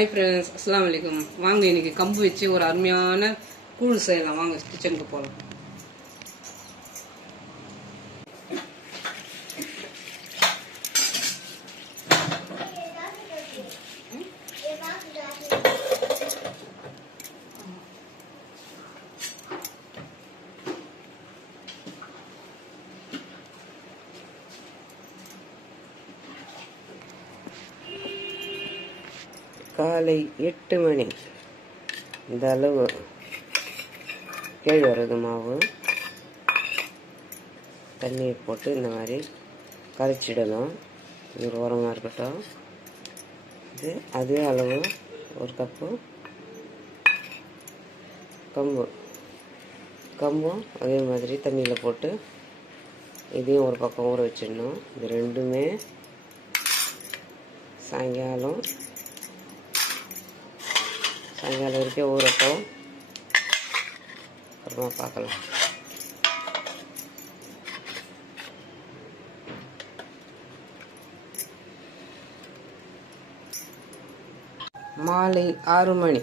Hi friends அஸ்லாம் வலைக்கம் வாங்க இன்னைக்கு கம்பு வச்சு ஒரு அருமையான கூழ் செய்யலாம். வாங்க கிச்சனுக்கு போகலாம் காலை எட்டு மணி. இந்த அளவு. கேழ்வரகு மாவு. தண்ணீர் போட்டு இந்த மாதிரி கரைச்சிடணும் இது ஒரு ஓரமாக இருக்கட்டும். இது அதே அளவு ஒரு கப்பு கம்பு. கம்பும் அதே மாதிரி தண்ணியில் போட்டு இதையும் ஒரு பக்கம் ஊற வச்சிடணும். இது ரெண்டுமே சாயங்காலம் சாயங்காலம் வரைக்கும் ஊறட்டும். அப்புறமா பார்க்கலாம். மாலை ஆறு மணி.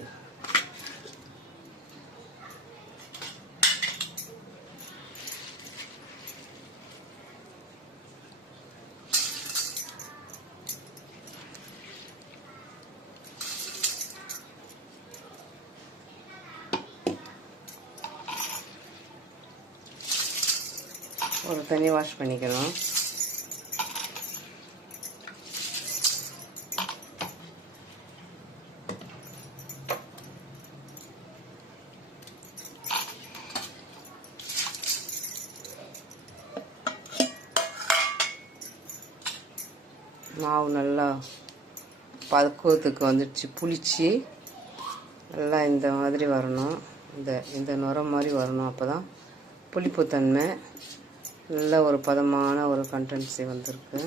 ஒரு தண்ணி வாஷ் பண்ணிக்கிறோம். மாவு நல்லா பக்குவத்துக்கு வந்துடுச்சு. புளிச்சு நல்லா இந்த மாதிரி வரணும். இந்த இந்த நுரம் மாதிரி வரணும் அப்போ தான் புளிப்புத்தன்மை நல்ல ஒரு பதமான ஒரு கண்டென்சி வந்திருக்கு.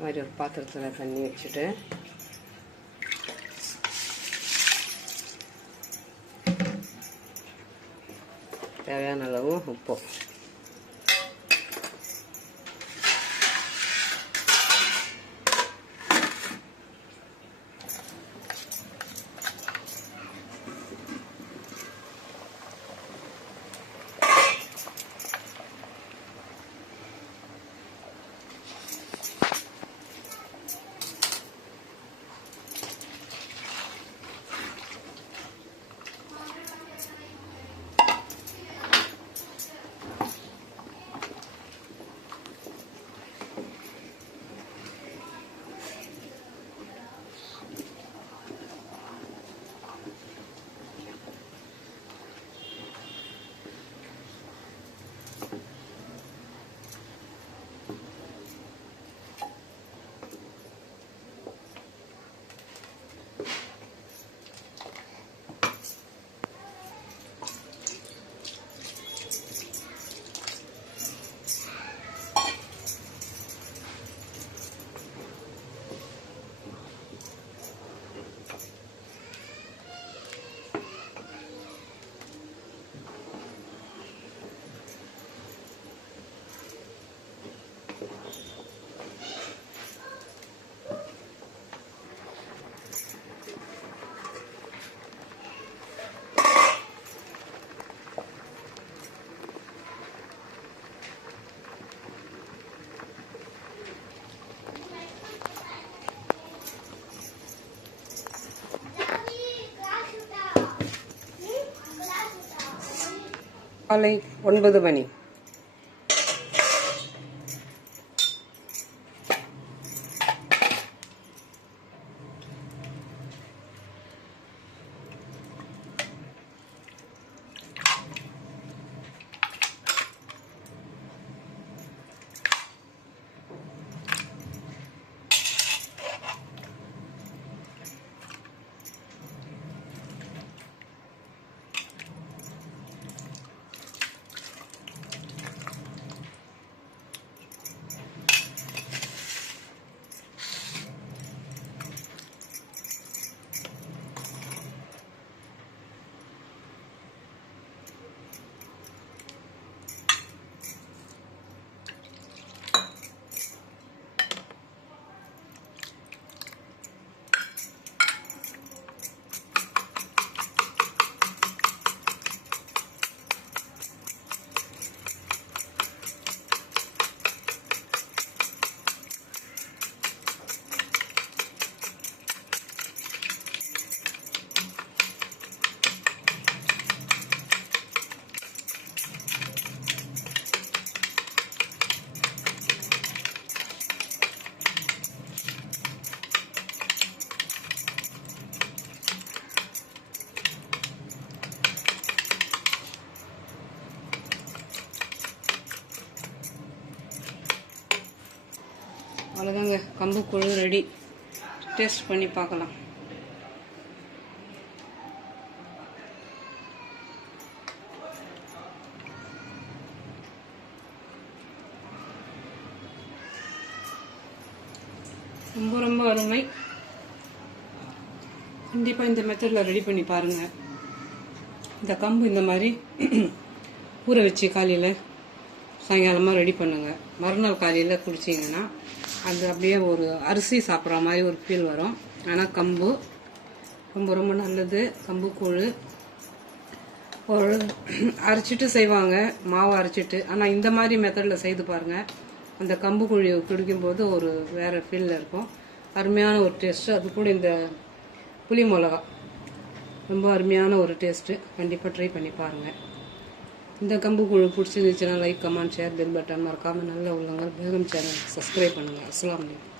மாதிரி ஒரு பாத்திரத்தில் தண்ணி வச்சுட்டு தேவையான அளவு உப்பு. காலை ஒன்பது மணி. அவ்வளோதாங்க குழு ரெடி. டேஸ்ட் பண்ணி பார்க்கலாம். ரொம்ப ரொம்ப அருமை. கண்டிப்பாக இந்த மெத்தடில் ரெடி பண்ணி பாருங்கள் இந்த கம்பு இந்த மாதிரி ஊற வச்சு காலையில் சாயங்காலமாக ரெடி பண்ணுங்கள் மறுநாள் காலையில் குடிச்சிங்கன்னா அது அப்படியே ஒரு அரிசி சாப்பிட்ற மாதிரி ஒரு ஃபீல் வரும். ஆனால் கம்பு ரொம்ப ரொம்ப நல்லது. கம்பு கூழ். ஒரு அரைச்சிட்டு செய்வாங்க. மாவு அரைச்சிட்டு. ஆனால் இந்த மாதிரி மெத்தடில் செய்து பாருங்கள் அந்த கம்பு குழி குடிக்கும்போது ஒரு வேறு ஃபீலில் இருக்கும். அருமையான ஒரு டேஸ்ட்டு அது கூட இந்த புளி மிளகா. ரொம்ப அருமையான ஒரு டேஸ்ட்டு கண்டிப்பாக ட்ரை பண்ணி பாருங்கள் இந்த கம்பு குழு பிடிச்சிருந்துச்சுன்னா like comment share bell button மறக்காமல் நல்ல உள்ளவங்க பேகம் சேனல் சப்ஸ்கிரைப் பண்ணுங்கள் அஸ்லாம் வலைக்கம்